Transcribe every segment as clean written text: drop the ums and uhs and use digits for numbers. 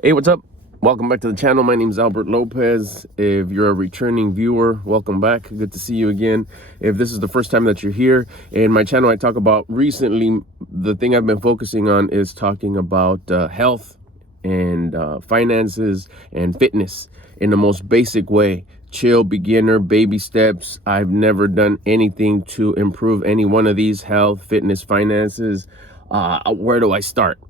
Hey, what's up? Welcome back to the channel. My name is Albert Lopez. If you're a returning viewer, welcome back. Good to see you again. If this is the first time that you're here, in my channel I talk about recently, the thing I've been focusing on is talking about health and finances and fitness in the most basic way. Chill, beginner, baby steps. I've never done anything to improve any one of these: health, fitness, finances. Where do I start?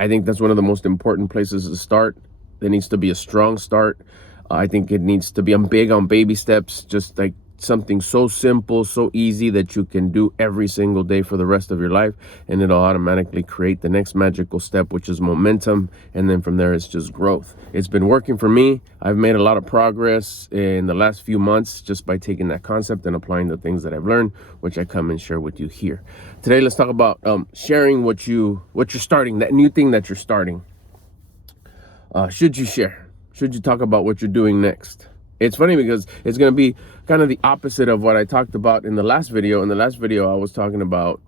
I think that's one of the most important places to start. There needs to be a strong start. I think it needs to be, I'm big on baby steps, just like something so simple, so easy that you can do every single day for the rest of your life, and it'll automatically create the next magical step, which is momentum, and then from there it's just growth. It's been working for me. I've made a lot of progress in the last few months just by taking that concept and applying the things that I've learned, which I come and share with you here. Today, let's talk about sharing what you're starting, that new thing that you're starting. Should you share? Should you talk about what you're doing next? It's funny because it's going to be kind of the opposite of what I talked about in the last video. In the last video, I was talking about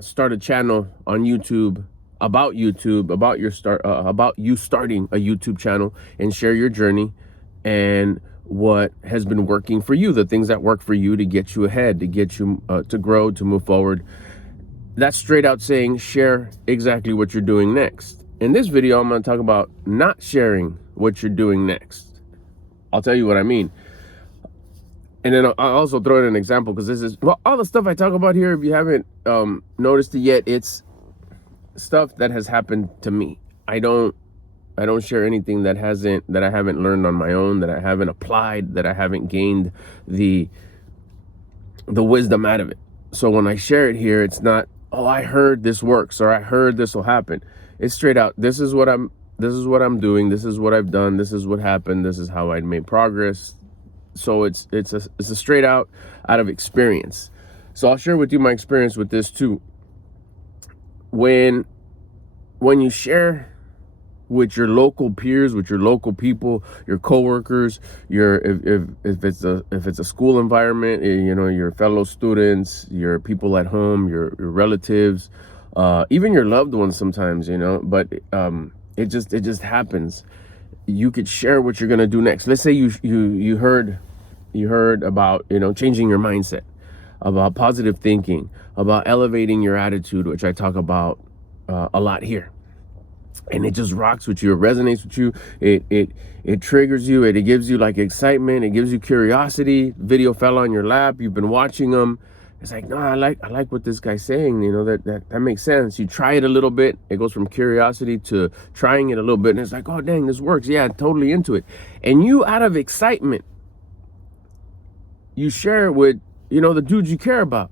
start a channel on YouTube, about you starting a YouTube channel, and share your journey and what has been working for you, the things that work for you to get you ahead, to get you to grow, to move forward. That's straight out saying share exactly what you're doing next. In this video, I'm going to talk about not sharing what you're doing next. I'll tell you what I mean. And then I'll also throw in an example, because this is, well, all the stuff I talk about here, if you haven't noticed it yet, it's stuff that has happened to me. I don't share anything that I haven't learned on my own, that I haven't applied, that I haven't gained the wisdom out of it. So when I share it here, it's not, oh, I heard this works, or I heard this will happen. It's straight out, this is what I'm doing, this is what I've done, this is what happened, this is how I made progress. So it's a straight out of experience. So I'll share with you my experience with this too. When you share with your local peers, with your local people, your coworkers, if it's a school environment, your fellow students, your people at home, your relatives, even your loved ones sometimes, but it just happens. You could share what you're gonna do next. Let's say you heard about changing your mindset, about positive thinking, about elevating your attitude, which I talk about a lot here. And it just rocks with you. It resonates with you. It triggers you. It gives you like excitement. It gives you curiosity. Video fell on your lap. You've been watching them. It's like, no, I like what this guy's saying. That makes sense. You try it a little bit. It goes from curiosity to trying it a little bit, and it's like, oh dang, this works. Yeah, totally into it. And you, out of excitement, you share it with the dudes you care about.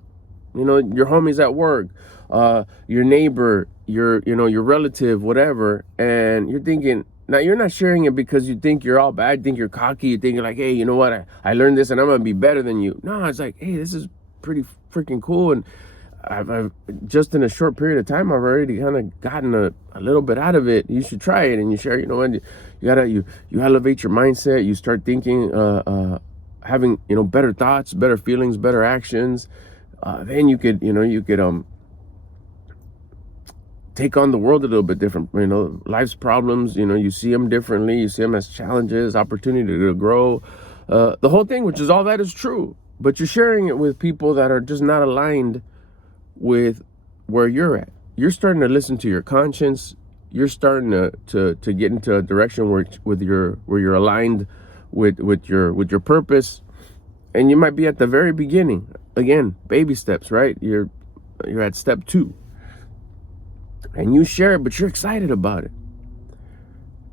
Your homies at work, your neighbor, your relative, whatever. And you're thinking, now you're not sharing it because you think you're all bad, you think you're cocky, you think you're like, hey, you know what, I learned this and I'm gonna be better than you. No, it's like, hey, this is pretty freaking cool, and I've just in a short period of time I've already kind of gotten a little bit out of it. You should try it. And you share, you elevate your mindset. You start thinking, having better thoughts, better feelings, better actions. Then you could take on the world a little bit different. Life's problems, you see them differently. You see them as challenges, opportunity to grow, the whole thing, which is all that is true. But you're sharing it with people that are just not aligned with where you're at. You're starting to listen to your conscience. You're starting to get into a direction where you're aligned with your purpose. And you might be at the very beginning. Again, baby steps, right? You're at step 2. And you share it, but you're excited about it.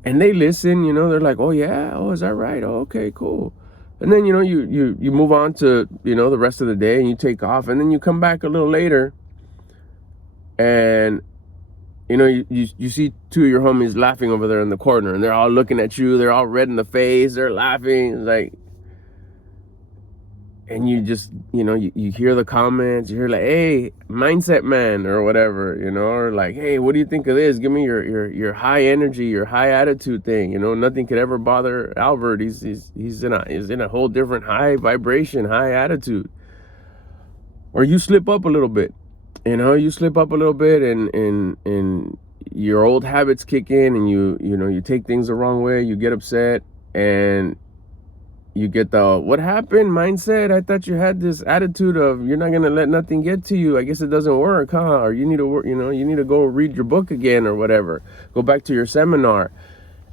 And they listen, they're like, oh yeah, oh, is that right? Oh, okay, cool. And then, you move on to, the rest of the day, and you take off, and then you come back a little later, and you see 2 of your homies laughing over there in the corner, and they're all looking at you, they're all red in the face, they're laughing, it's like, and you just, you hear the comments, you hear like, hey, mindset man, or whatever, or like, hey, what do you think of this? Give me your high energy, your high attitude thing. Nothing could ever bother Albert. He's in a whole different high vibration, high attitude. Or you slip up a little bit, and your old habits kick in, and you take things the wrong way, you get upset, and you get the "what happened" mindset. I thought you had this attitude of you're not gonna let nothing get to you. I guess it doesn't work, huh? Or you need to work, you need to go read your book again or whatever. Go back to your seminar.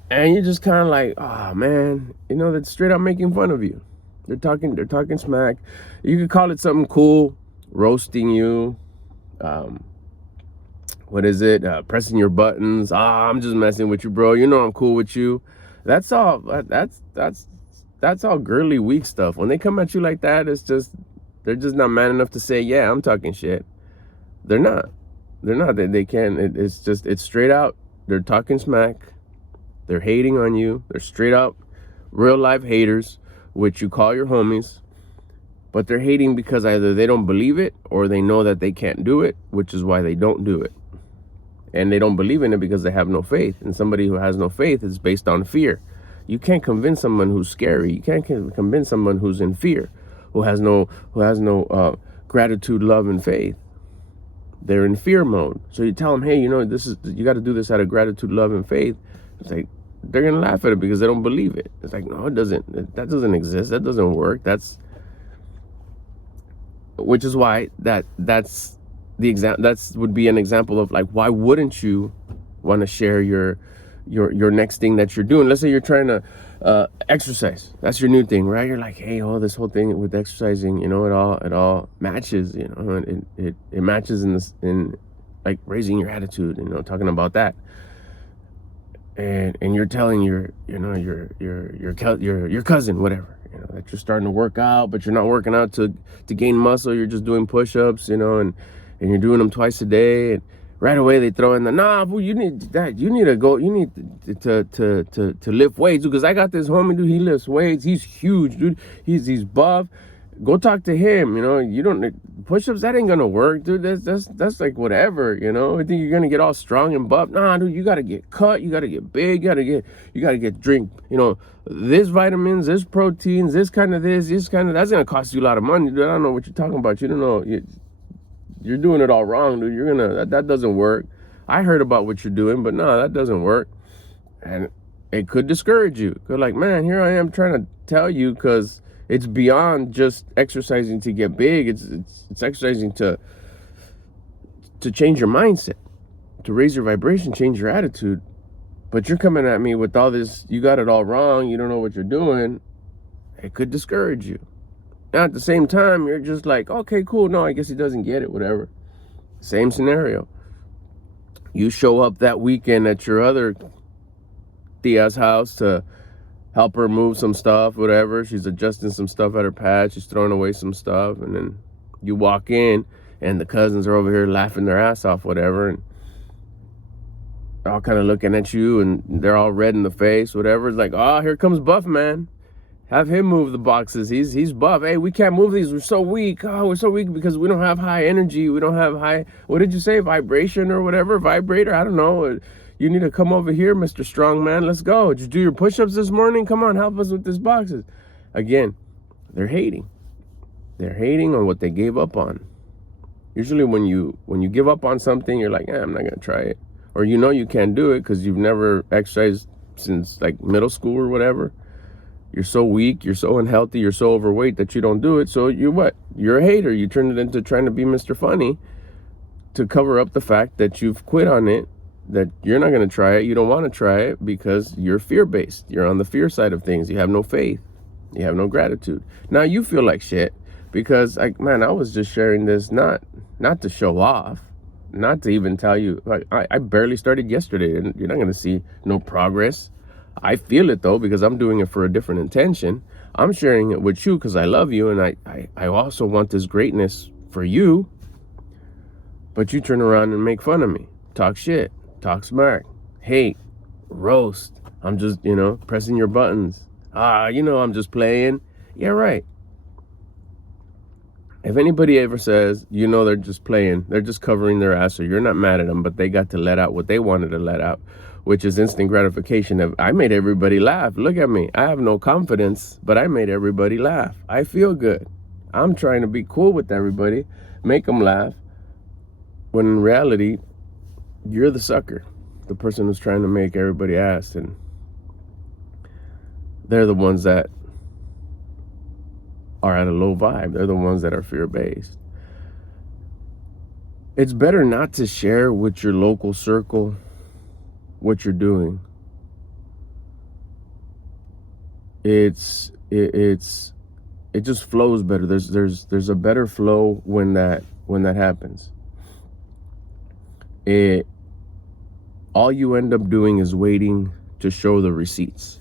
And you're just kind of like, oh man, that's straight up making fun of you. They're talking smack. You could call it something cool, roasting you. What is it? Pressing your buttons. I'm just messing with you, bro. I'm cool with you. That's all. That's all girly, weak stuff. When they come at you like that, they're just not man enough to say, yeah, I'm talking shit. They're not. They can't. It's straight out. They're talking smack. They're hating on you. They're straight up real life haters, which you call your homies. But they're hating because either they don't believe it or they know that they can't do it, which is why they don't do it. And they don't believe in it because they have no faith. And somebody who has no faith is based on fear. You can't convince someone who's scary. You can't convince someone who's in fear, who has no gratitude, love, and faith. They're in fear mode. So you tell them, hey, you got to do this out of gratitude, love, and faith. It's like, they're going to laugh at it because they don't believe it. It's like, no, it doesn't. That doesn't exist. That doesn't work. Which is why that's the example. That would be an example of like, why wouldn't you want to share your next thing that you're doing? Let's say you're trying to exercise. That's your new thing, right? You're like, hey, this whole thing with exercising, it all matches, it matches in like raising your attitude, talking about that. And you're telling your cousin, whatever, that you're starting to work out, but you're not working out to gain muscle. You're just doing push-ups, and you're doing them twice a day. And right away they throw in boo, you need that. You need to go. You need to lift weights, because I got this homie, dude. He lifts weights. He's huge, dude. He's buff. Go talk to him. You don't push-ups. That ain't gonna work, dude. That's like whatever. I think you're gonna get all strong and buff. Nah, dude. You gotta get cut. You gotta get big. You gotta get drink. This vitamins, this proteins, this kind of. That's gonna cost you a lot of money, dude. I don't know what you're talking about. You don't know. You're doing it all wrong, dude. That doesn't work. I heard about what you're doing, but no, that doesn't work. And it could discourage you. You're like, man, here I am trying to tell you, because it's beyond just exercising to get big. It's exercising to change your mindset, to raise your vibration, change your attitude. But you're coming at me with all this, you got it all wrong, you don't know what you're doing. It could discourage you. Now, at the same time, you're just like, okay, cool. No, I guess he doesn't get it, whatever. Same scenario. You show up that weekend at your other tia's house to help her move some stuff, whatever. She's adjusting some stuff at her pad. She's throwing away some stuff. And then you walk in, and the cousins are over here laughing their ass off, whatever. And they're all kind of looking at you, and they're all red in the face, whatever. It's like, here comes Buff, man. Have him move the boxes. He's buff. Hey, we can't move these. We're so weak. We're so weak because we don't have high energy. We don't have high, what did you say? Vibration or whatever? Vibrator? I don't know. You need to come over here, Mr. Strongman. Let's go. Did you do your push-ups this morning? Come on, help us with these boxes. Again, they're hating. They're hating on what they gave up on. Usually when you give up on something, you're like, I'm not going to try it. Or you can't do it because you've never exercised since like middle school or whatever. You're so weak, you're so unhealthy, you're so overweight that you don't do it. So you're a hater. You turn it into trying to be Mr. Funny to cover up the fact that you've quit on it, that you're not going to try it. You don't want to try it because you're fear-based. You're on the fear side of things. You have no faith. You have no gratitude. Now you feel like shit because, I was just sharing this not to show off, not to even tell you. Like, I barely started yesterday, and you're not going to see no progress. I feel it though, because I'm doing it for a different intention. I'm sharing it with you because I love you, and I also want this greatness for you. But you turn around and make fun of me, talk shit, talk smack, hate, roast. I'm just, pressing your buttons. I'm just playing. Yeah, right. If anybody ever says, they're just playing, they're just covering their ass, or you're not mad at them, but they got to let out what they wanted to let out, which is instant gratification. I made everybody laugh. Look at me. I have no confidence, but I made everybody laugh. I feel good. I'm trying to be cool with everybody, make them laugh, when in reality, you're the sucker. the person who's trying to make everybody ask, and they're the ones that are at a low vibe. They're the ones that are fear-based. It's better not to share with your local circle what you're doing. It just flows better. There's a better flow when that happens. All you end up doing is waiting to show the receipts.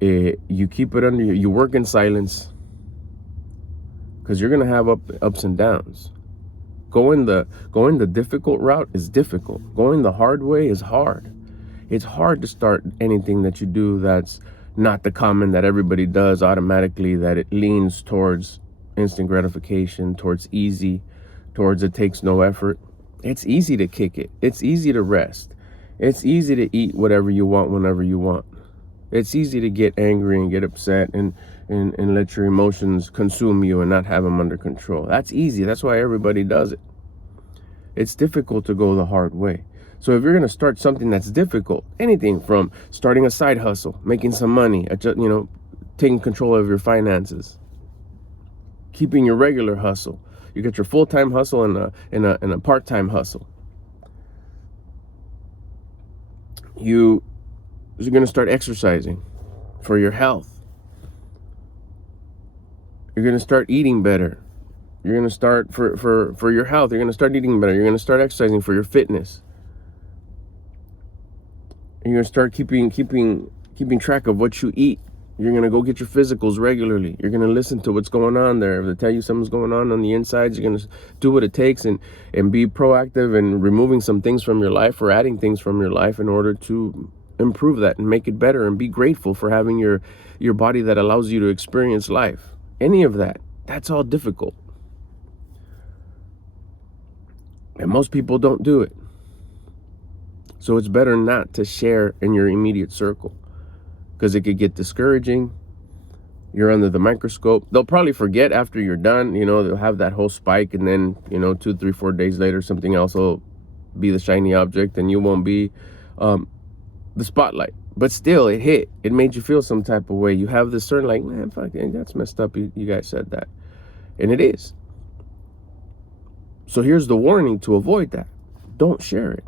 You keep it under you work in silence, because you're gonna have ups and downs. Going the difficult route is difficult. Going the hard way is hard. It's hard to start anything that you do that's not the common that everybody does automatically, that it leans towards instant gratification, towards easy, towards it takes no effort. It's easy to kick it. It's easy to rest. It's easy to eat whatever you want whenever you want. It's easy to get angry and get upset and let your emotions consume you and not have them under control. That's easy. That's why everybody does it. It's difficult to go the hard way. So if you're going to start something that's difficult, anything from starting a side hustle, making some money, taking control of your finances, keeping your regular hustle, you get your full-time hustle and a part-time hustle. You're going to start exercising for your health. You're going to start eating better. You're going to start for your health. You're going to start eating better. You're going to start exercising for your fitness. You're going to start keeping track of what you eat. You're going to go get your physicals regularly. You're going to listen to what's going on there. If they tell you something's going on the insides, you're going to do what it takes and be proactive in removing some things from your life or adding things from your life in order to improve that and make it better, and be grateful for having your body that allows you to experience life. Any of that's all difficult. And most people don't do it. So it's better not to share in your immediate circle, because it could get discouraging. You're under the microscope. They'll probably forget after you're done. They'll have that whole spike, and then 2, 3, 4 days later, something else will be the shiny object, and you won't be the spotlight. But still, it hit. It made you feel some type of way. You have this certain man, fuck, that's messed up. You guys said that, and it is. So here's the warning to avoid that: don't share it.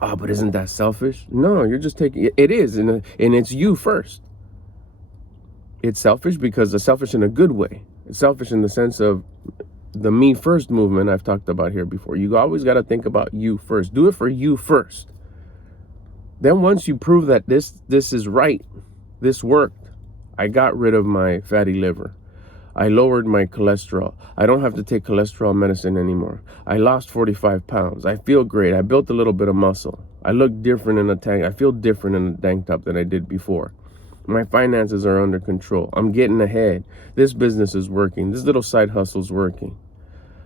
Oh, but isn't that selfish? No, you're just taking it. It is, and it's you first. It's selfish because it's selfish in a good way. It's selfish in the sense of the me first movement I've talked about here before. You always got to think about you first. Do it for you first. Then once you prove that this is right, this worked, I got rid of my fatty liver. I lowered my cholesterol. I don't have to take cholesterol medicine anymore. I lost 45 pounds. I feel great. I built a little bit of muscle. I look different in a tank. I feel different in a tank top than I did before. My finances are under control. I'm getting ahead. This business is working. This little side hustle is working.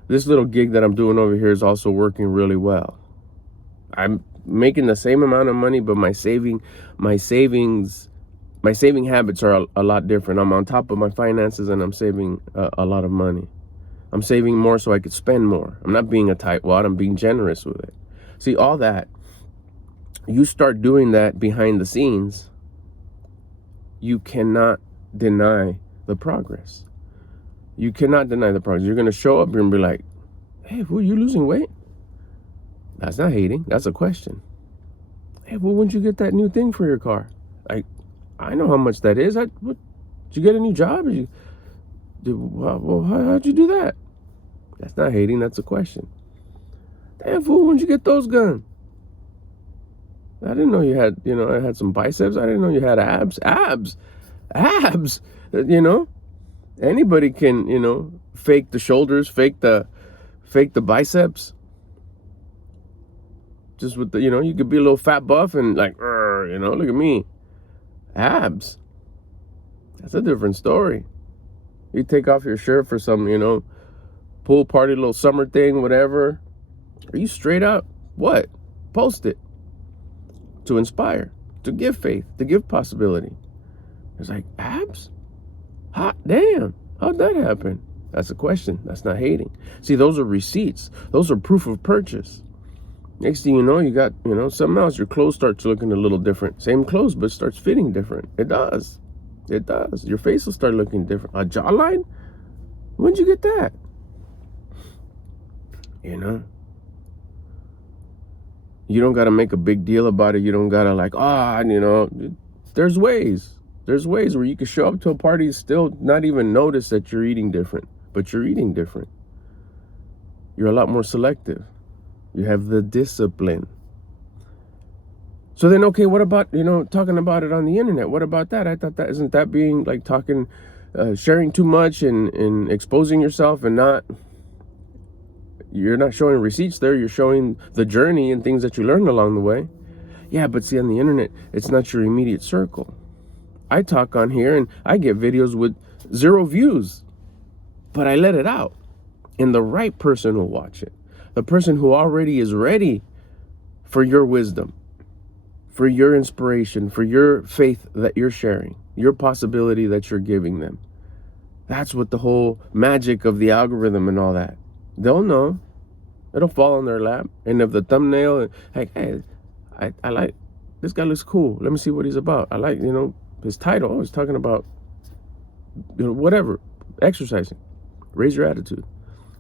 This little gig that I'm doing over here is also working really well. I'm making the same amount of money, but my saving habits are a lot different. I'm on top of my finances, and I'm saving a lot of money. I'm saving more so I could spend more. I'm not being a tightwad. I'm being generous with it. See, all that, you start doing that behind the scenes, you cannot deny the progress. You cannot deny the progress. You're going to show up and be like, hey, are you losing weight? That's not hating. That's a question. Hey, well, when'd you get that new thing for your car? I know how much that is. Did you get a new job? How'd you do that? That's not hating. That's a question. Damn, fool, when'd you get those guns? I didn't know you had, I had some biceps. I didn't know you had abs. Abs. Anybody can, fake the shoulders, fake the biceps. Just with you could be a little fat buff and look at me. Abs. That's a different story. You take off your shirt for some, pool party, little summer thing, whatever. Are you straight up? What? Post it. To inspire, to give faith, to give possibility. It's like, abs? Hot damn. How'd that happen? That's a question. That's not hating. See, those are receipts. Those are proof of purchase. Next thing you know, you got, something else. Your clothes starts looking a little different. Same clothes, but starts fitting different. It does. It does. Your face will start looking different. A jawline? When'd you get that? You don't got to make a big deal about it. You don't got to there's ways. There's ways where you can show up to a party and still not even notice that you're eating different, but you're eating different. You're a lot more selective. You have the discipline. So then, okay, what about, talking about it on the internet? What about that? I thought isn't that being like talking, sharing too much and exposing yourself and you're not showing receipts there. You're showing the journey and things that you learned along the way. Yeah, but see, on the internet, it's not your immediate circle. I talk on here and I get videos with 0 views, but I let it out. And the right person will watch it. The person who already is ready for your wisdom, for your inspiration, for your faith that you're sharing, your possibility that you're giving them. That's what the whole magic of the algorithm and all that. They'll know. It'll fall on their lap. And if the thumbnail, like, hey, I like, this guy looks cool. Let me see what he's about. I like, his title. Oh, he's talking about, whatever, exercising. Raise your attitude.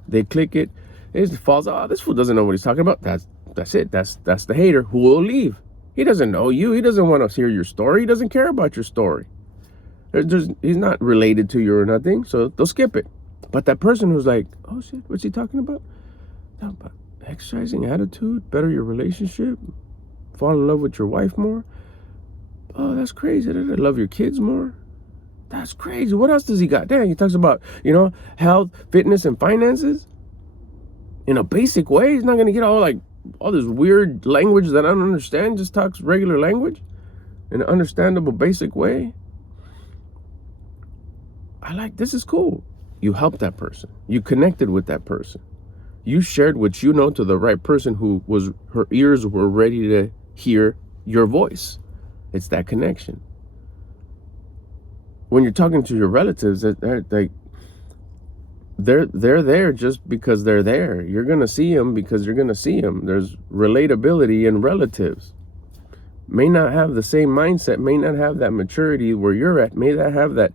They click it. It falls. Oh, this fool doesn't know what he's talking about. That's it. That's the hater who will leave. He doesn't know you. He doesn't want to hear your story. He doesn't care about your story. He's not related to you or nothing. So they'll skip it. But that person who's like, oh shit, what's he talking about? Talking about exercising, attitude, better your relationship, fall in love with your wife more. Oh, that's crazy. Love your kids more. That's crazy. What else does he got? Dang, he talks about, health, fitness, and finances in a basic way. He's not going to get all this weird language that I don't understand. Just talks regular language in an understandable, basic way. This is cool. You helped that person. You connected with that person. You shared what you know to the right person her ears were ready to hear your voice. It's that connection. When you're talking to your relatives, they're there just because they're there. You're going to see them because you're going to see them. There's relatability in relatives. May not have the same mindset, may not have that maturity where you're at, may not have that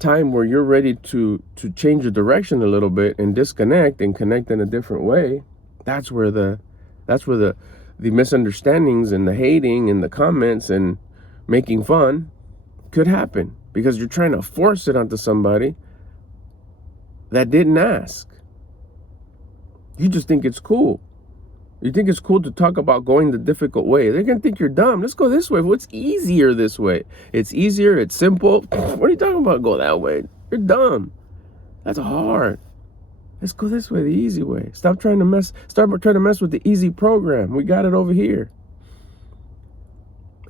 time where you're ready to change your direction a little bit and disconnect and connect in a different way. That's where the misunderstandings and the hating and the comments and making fun could happen, because you're trying to force it onto somebody that didn't ask. You just think it's cool. You think it's cool to talk about going the difficult way. They're going to think you're dumb. Let's go this way. What's easier this way? It's easier. It's simple. What are you talking about? Go that way. You're dumb. That's hard. Let's go this way, the easy way. Start trying to mess with the easy program. We got it over here.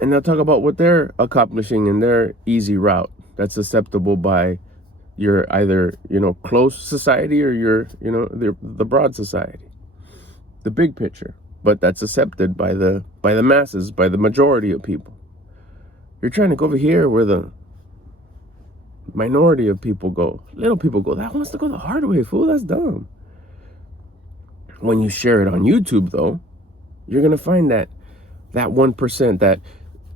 And they'll talk about what they're accomplishing in their easy route that's acceptable by your either, close society or your, the broad society. The big picture, but that's accepted by the masses, by the majority of people. You're trying to go over here where the minority of people go. Little people go, that wants to go the hard way, fool. That's dumb. When you share it on YouTube, though, you're going to find that 1%, that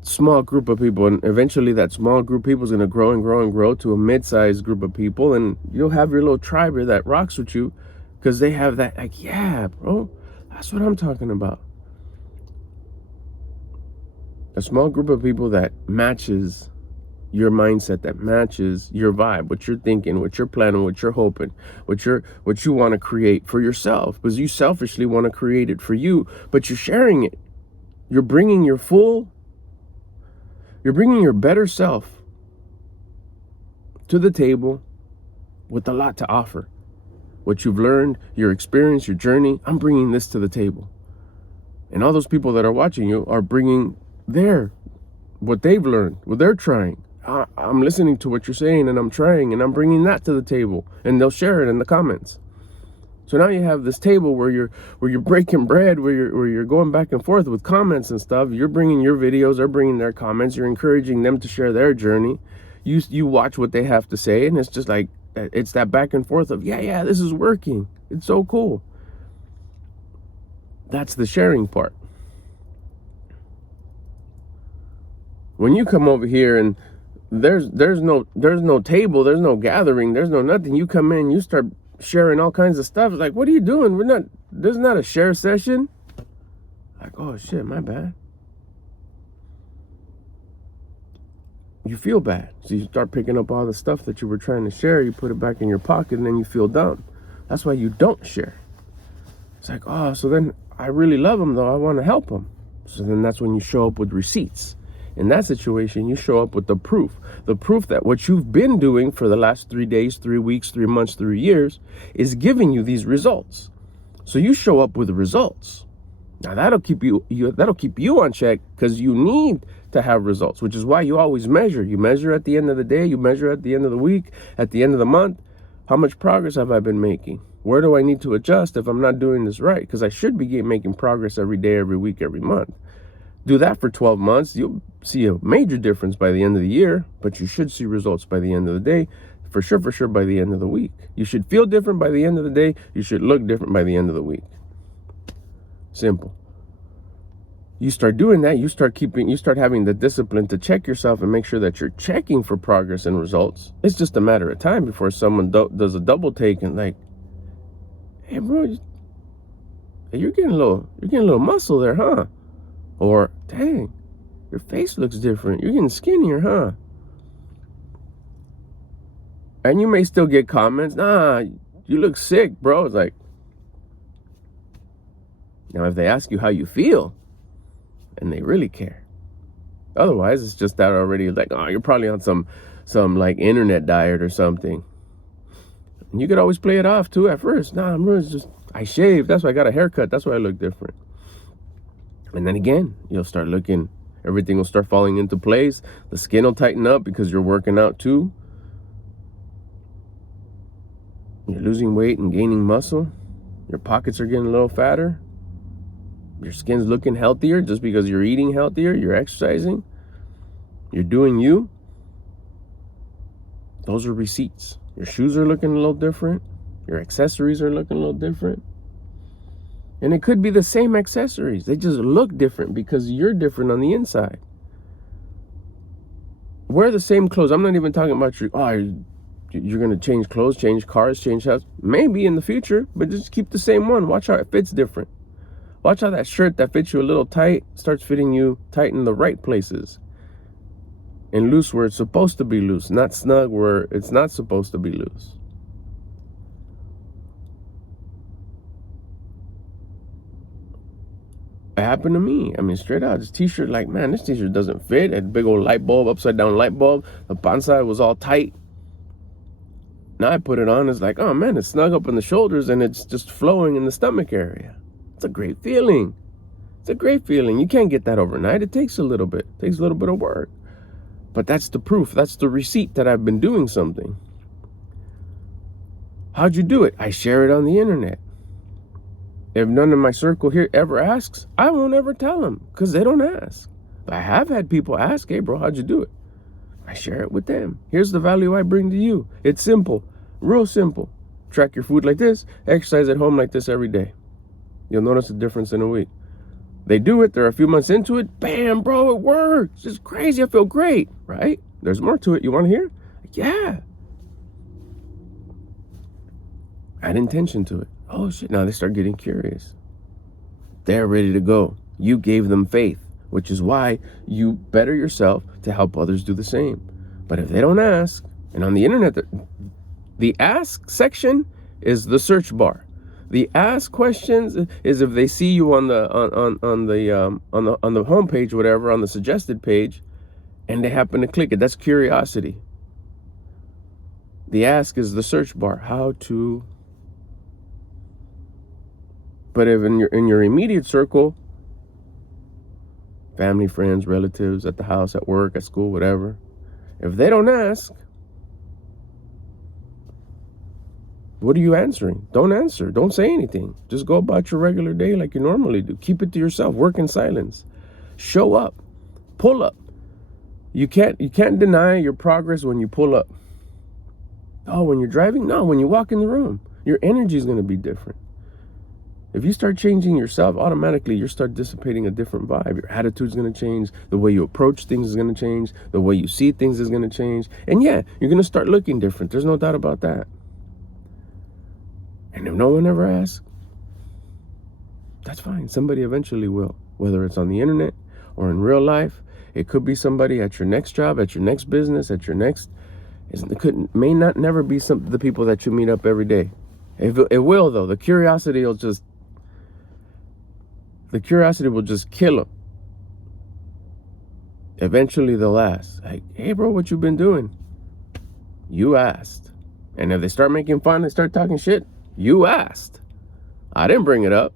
small group of people, and eventually that small group of people is going to grow and grow and grow to a mid-sized group of people, and you'll have your little tribe here that rocks with you because they have that, yeah, bro. That's what I'm talking about. A small group of people that matches your mindset, that matches your vibe, what you're thinking, what you're planning, what you're hoping, what you want to create for yourself, because you selfishly want to create it for you, but you're sharing it. You're bringing your better self to the table with a lot to offer. What you've learned, your experience, your journey, I'm bringing this to the table. And all those people that are watching you are bringing what they've learned, what they're trying. I'm listening to what you're saying and I'm trying and I'm bringing that to the table, and they'll share it in the comments. So now you have this table where you're breaking bread, where you're going back and forth with comments and stuff. You're bringing your videos, they're bringing their comments, you're encouraging them to share their journey. You watch what they have to say, and it's just like, it's that back and forth of, yeah, this is working. It's so cool. That's the sharing part. When you come over here and there's no table, there's no gathering, there's no nothing. You come in, you start sharing all kinds of stuff. It's like, what are you doing? This is not a share session. Like, oh shit, my bad. You feel bad. So you start picking up all the stuff that you were trying to share, you put it back in your pocket, and then you feel dumb. That's why you don't share. It's like, oh, so then I really love them though. I want to help them. So then that's when you show up with receipts. In that situation, you show up with the proof that what you've been doing for the last 3 days, 3 weeks, 3 months, 3 years is giving you these results. So you show up with results. Now that'll keep you on check, because you need to have results, which is why you always measure. You measure at the end of the day, you measure at the end of the week, at the end of the month. How much progress have I been making? Where do I need to adjust if I'm not doing this right? Because I should be making progress every day, every week, every month. Do that for 12 months. You'll see a major difference by the end of the year, but you should see results by the end of the day. For sure by the end of the week. You should feel different by the end of the day. You should look different by the end of the week. Simple. You start doing that, you start having the discipline to check yourself and make sure that you're checking for progress and results. It's just a matter of time before someone does a double take and like, hey bro, you're getting a little muscle there, huh? Or, dang, your face looks different. You're getting skinnier, huh? And you may still get comments, nah, you look sick, bro. It's like, now if they ask you how you feel, and they really care. Otherwise, it's just that already like, oh, you're probably on some like internet diet or something. And you could always play it off too at first. Nah, I shaved. That's why I got a haircut. That's why I look different. And then again, you'll start looking, everything will start falling into place. The skin will tighten up because you're working out too. You're losing weight and gaining muscle. Your pockets are getting a little fatter. Your skin's looking healthier just because you're eating healthier, you're exercising, you're doing you. Those are receipts. Your shoes are looking a little different. Your accessories are looking a little different. And it could be the same accessories. They just look different because you're different on the inside. Wear the same clothes. I'm not even talking about you're going to change clothes, change cars, change house. Maybe in the future, but just keep the same one. Watch how it fits different. Watch how that shirt that fits you a little tight starts fitting you tight in the right places. And loose where it's supposed to be loose, not snug where it's not supposed to be loose. It happened to me. I mean, straight out, this t-shirt, like, man, this t-shirt doesn't fit. A big old light bulb, upside down light bulb. The panza was all tight. Now I put it on, it's like, oh man, it's snug up in the shoulders and it's just flowing in the stomach area. It's a great feeling. It's a great feeling. You can't get that overnight. It takes a little bit. It takes a little bit of work. But that's the proof. That's the receipt that I've been doing something. How'd you do it? I share it on the internet. If none in my circle here ever asks, I won't ever tell them because they don't ask. But I have had people ask, hey bro, how'd you do it? I share it with them. Here's the value I bring to you. It's simple, real simple. Track your food like this, exercise at home like this every day. You'll notice a difference in a week. They do it, they're a few months into it, bam, bro, it works. It's crazy, I feel great, right? There's more to it. You want to hear? Yeah. Add intention to it. Oh shit, now they start getting curious. They're ready to go. You gave them faith, which is why you better yourself to help others do the same. But if they don't ask, and on the internet, the ask section is the search bar. The ask questions is if they see you on the homepage, whatever, on the suggested page, and they happen to click it. That's curiosity. The ask is the search bar. How to. But if in your immediate circle, family, friends, relatives, at the house, at work, at school, whatever, if they don't ask, what are you answering? Don't answer. Don't say anything. Just go about your regular day like you normally do. Keep it to yourself. Work in silence. Show up. Pull up. You can't deny your progress when you pull up. Oh, when you're driving? No, when you walk in the room. Your energy is going to be different. If you start changing yourself, automatically you start dissipating a different vibe. Your attitude's going to change. The way you approach things is going to change. The way you see things is going to change. And yeah, you're going to start looking different. There's no doubt about that. And if no one ever asks, that's fine. Somebody eventually will. Whether it's on the internet or in real life, it could be somebody at your next job, at your next business, at your next... may not never be the people that you meet up every day. It will, though. The curiosity will just kill them. Eventually they'll ask, like, hey bro, what you been doing? You asked. And if they start making fun, they start talking shit, you asked. I didn't bring it up.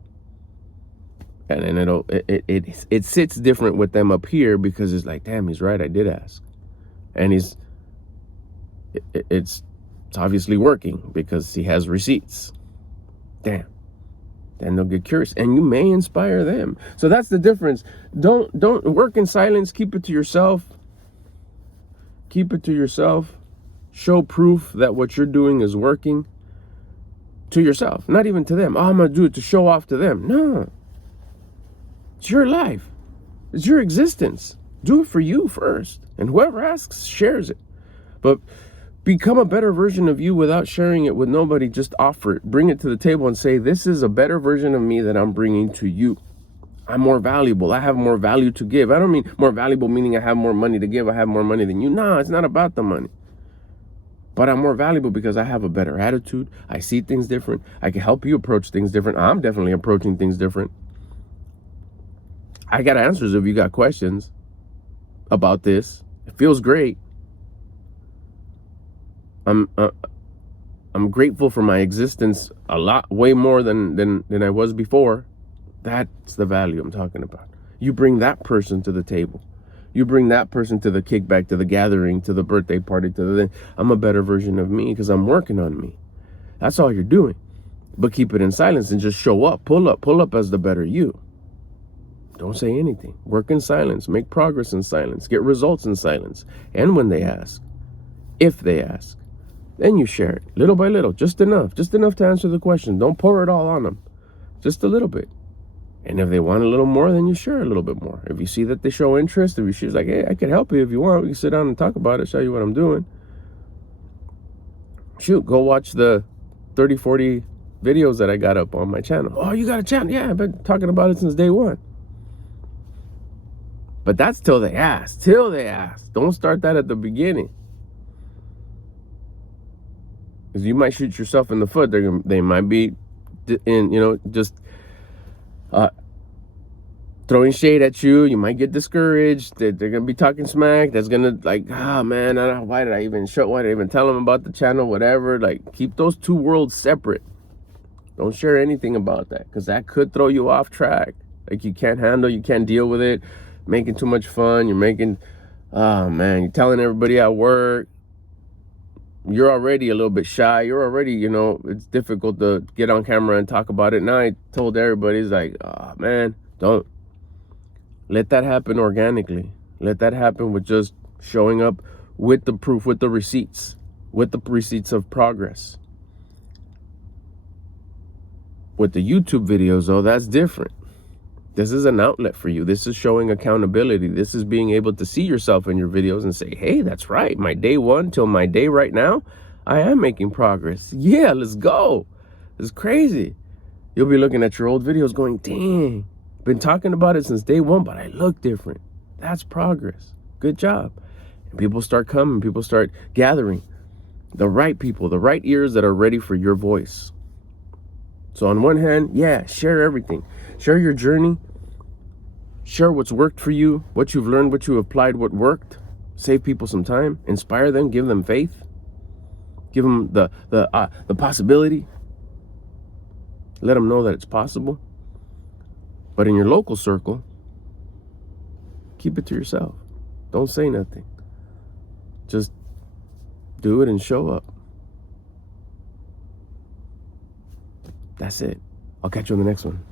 And then it sits different with them up here, because it's like, damn, he's right, I did ask. And it's obviously working because he has receipts. Damn. Then they'll get curious, and you may inspire them. So that's the difference. Don't work in silence. Keep it to yourself. Keep it to yourself. Show proof that what you're doing is working to yourself, not even to them. Oh, I'm gonna do it to show off to them. No. It's your life. It's your existence. Do it for you first, and whoever asks shares it. But become a better version of you without sharing it with nobody. Just offer it. Bring it to the table and say, this is a better version of me that I'm bringing to you. I'm more valuable. I have more value to give. I don't mean more valuable meaning I have more money to give. I have more money than you. No, it's not about the money. But I'm more valuable because I have a better attitude. I see things different. I can help you approach things different. I'm definitely approaching things different. I got answers if you got questions about this. It feels great. I'm grateful for my existence a lot, way more than I was before. That's the value I'm talking about. You bring that person to the table. You bring that person to the kickback, to the gathering, to the birthday party, I'm a better version of me because I'm working on me. That's all you're doing. But keep it in silence and just show up. Pull up as the better you. Don't say anything. Work in silence. Make progress in silence. Get results in silence. And when they ask, if they ask, then you share it little by little, just enough to answer the question. Don't pour it all on them, just a little bit. And if they want a little more, then you share a little bit more. If you see that they show interest, if she's like, hey, I can help you if you want, we can sit down and talk about it, show you what I'm doing. Shoot, go watch the 30, 40 videos that I got up on my channel. Oh, you got a channel? Yeah, I've been talking about it since day one. But that's till they ask. Don't start that at the beginning. Because you might shoot yourself in the foot. They might be, just throwing shade at you. You might get discouraged. They're going to be talking smack. That's going to man, why did I even tell them about the channel, whatever. Like, keep those two worlds separate. Don't share anything about that, because that could throw you off track. Like, you can't deal with it. Making too much fun. You're telling everybody at work. You're already a little bit shy. You're already, it's difficult to get on camera and talk about it. Now I told everybody, it's like, oh man, don't let that happen organically. Let that happen with just showing up with the proof, with the receipts of progress. With the YouTube videos, though, that's different. This is an outlet for you. This is showing accountability. This is being able to see yourself in your videos and say, hey, that's right. My day one till my day right now, I am making progress. Yeah, let's go. It's crazy. You'll be looking at your old videos going, dang, been talking about it since day one, but I look different. That's progress. Good job. And people start coming. People start gathering. The right people, the right ears that are ready for your voice. So on one hand, yeah, share everything. Share your journey. Share what's worked for you, what you've learned, what you applied, what worked. Save people some time. Inspire them. Give them faith. Give them the possibility. Let them know that it's possible. But in your local circle, keep it to yourself. Don't say nothing. Just do it and show up. That's it. I'll catch you on the next one.